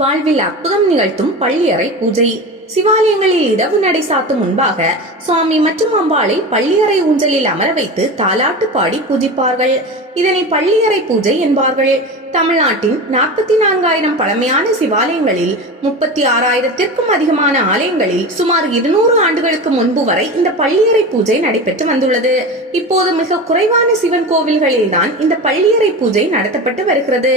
வாழ்வில் அற்புதம் நிகழ்த்தும் பள்ளியறை பூஜை. சிவாலயங்களில் இரவு நடை சாத்தும் முன்பாக சுவாமி மற்றும் அம்பாளை பள்ளியறை ஊஞ்சலில் அமர வைத்து தாலாட்டு பாடி பூஜிப்பார்கள். இதனை பள்ளியறை பூஜை என்பார்கள். தமிழ்நாட்டின் 44,000 பழமையான சிவாலயங்களில் 36,000த்திற்கும் அதிகமான ஆலயங்களில் சுமார் 200 ஆண்டுகளுக்கு முன்பு வரை இந்த பள்ளியறை பூஜை நடைபெற்று வந்துள்ளது. இப்போது மிக குறைவான சிவன் கோவில்களில் தான் இந்த பள்ளியறை பூஜை நடத்தப்பட்டு வருகிறது.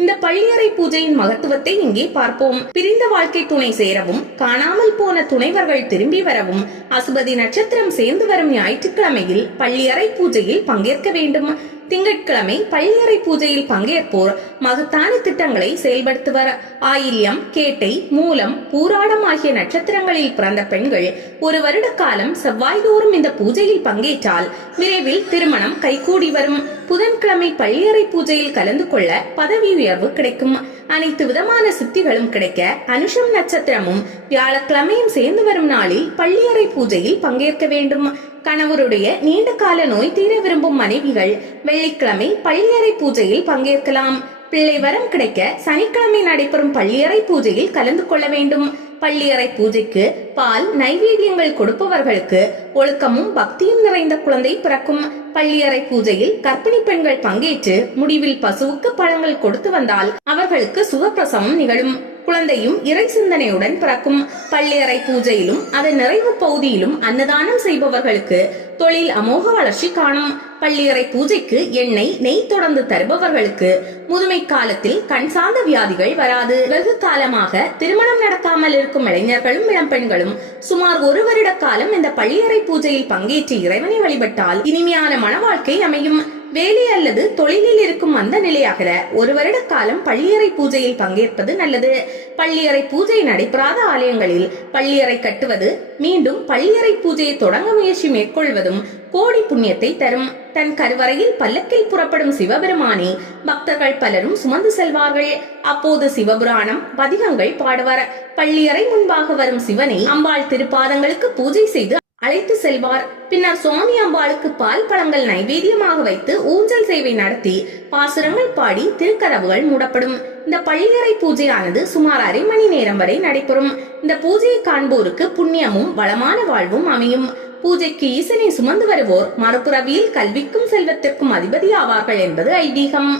இந்த பள்ளியறை பூஜையின் மகத்துவத்தை இங்கே பார்ப்போம். பிரிந்த வாழ்க்கை துணை சேரவும், காணாமல் போன துணைவர்கள் திரும்பி வரவும், அசுபதி நட்சத்திரம் சேர்ந்து வரும் ஞாயிற்றுக்கிழமையில் பள்ளியறை பூஜையில் பங்கேற்க வேண்டும். திங்கட்கிழமை பள்ளியறை பூஜையில் பங்கேற்போர் மகத்தான திட்டங்களை செயல்படுத்துவர். ஆயில்யம், கேட்டை, மூலம், பூராடம் ஆகிய நட்சத்திரங்களில் பிறந்த பெண்கள் ஒரு வருட காலம் செவ்வாய்தோறும் இந்த பூஜையில் பங்கேற்றால் விரைவில் திருமணம் கைகூடி வரும். புதன்கிழமை பள்ளியறை பூஜையில் கலந்து கொள்ள பதவி உயர்வு கிடைக்கும். அனைத்து விதமான சித்திகளும் கிடைக்க அனுஷம் நட்சத்திரமும் வியாழக்கிழமையும் சேர்ந்து வரும் நாளில் பள்ளியறை பூஜையில் பங்கேற்க வேண்டும். கணவருடைய நீண்ட கால நோய் தீர விரும்பும் மனைவிகள் வெள்ளிக்கிழமை பள்ளியறை பூஜையில் பங்கேற்கலாம். பிள்ளை வரம் கிடைக்க சனிக்கிழமை நடைபெறும் பள்ளியறை பூஜையில் கலந்து கொள்ள வேண்டும். பள்ளியறை பூஜைக்கு பால் நைவேத்தியங்கள் கொடுப்பவர்களுக்கு ஒழுக்கமும் பக்தியும் நிறைந்த குழந்தை பிறக்கும். பள்ளியறை பூஜையில் கர்ப்பிணி பெண்கள் பங்கேற்று முடிவில் பசுவுக்கு பழங்கள் கொடுத்து வந்தால் அவர்களுக்கு சுகப்பிரசவம் நிகழும். குழந்தையும் இறை சிந்தனையுடன் பிறக்கும். பள்ளியறை பூஜையிலும் அதன் நிறைவு பகுதியிலும் அன்னதானம் செய்பவர்களுக்கு தொழில் அமோக வளர்ச்சி காணும். பள்ளியறை பூஜைக்கு எண்ணெய், நெய் தொடர்ந்து தருபவர்களுக்கு முதுமை காலத்தில் கண் சார்ந்த வியாதிகள் வராது. வெகு காலமாக திருமணம் நடக்காமல் இருக்கும் இளைஞர்களும் இளம்பெண்களும் சுமார் 1 வருட காலம் இந்த பள்ளியறை பூஜையில் பங்கேற்று இறைவனை வழிபட்டால் இனிமையான மன வாழ்க்கை அமையும். வேலை அல்லது தொழிலில் இருக்கும் அந்த நிலையாக 1 வருட காலம் பள்ளியறை பூஜையில் பங்கேற்பது நல்லது. பள்ளியறை பூஜை நடைபெறாத ஆலயங்களில் பள்ளியறை கட்டுவது, மீண்டும் பள்ளியறை பூஜையை தொடங்க முயற்சி மேற்கொள்வதும் கோடி புண்ணியத்தை தரும். தன் கருவறையில் பல்லக்கில் புறப்படும் சிவபெருமானை பக்தர்கள் பலரும் சுமந்து செல்வார்கள். அப்போது சிவபுராணம், பதிகங்கள் பாடுவர். பள்ளியறை முன்பாக வரும் சிவனை அம்பாள் திருப்பாதங்களுக்கு பூஜை செய்து அழைத்து செல்வார். பின்னர் சுவாமி அம்பாளுக்கு பால் பழங்கள் நைவேத்தியமாக வைத்து ஊஞ்சல் சேவை நடத்தி பாசுரங்கள் பாடி திருக்கதவுகள் மூடப்படும். இந்த பள்ளியறை பூஜையானது சுமார் அரை மணி நேரம் வரை நடைபெறும். இந்த பூஜையை காண்போருக்கு புண்ணியமும் வளமான வாழ்வும் அமையும். பூஜைக்கு ஈசனை சுமந்து வருவோர் மறுபுறவியில் கல்விக்கும் செல்வத்திற்கும் அதிபதி ஆவார்கள் என்பது ஐதீகம்.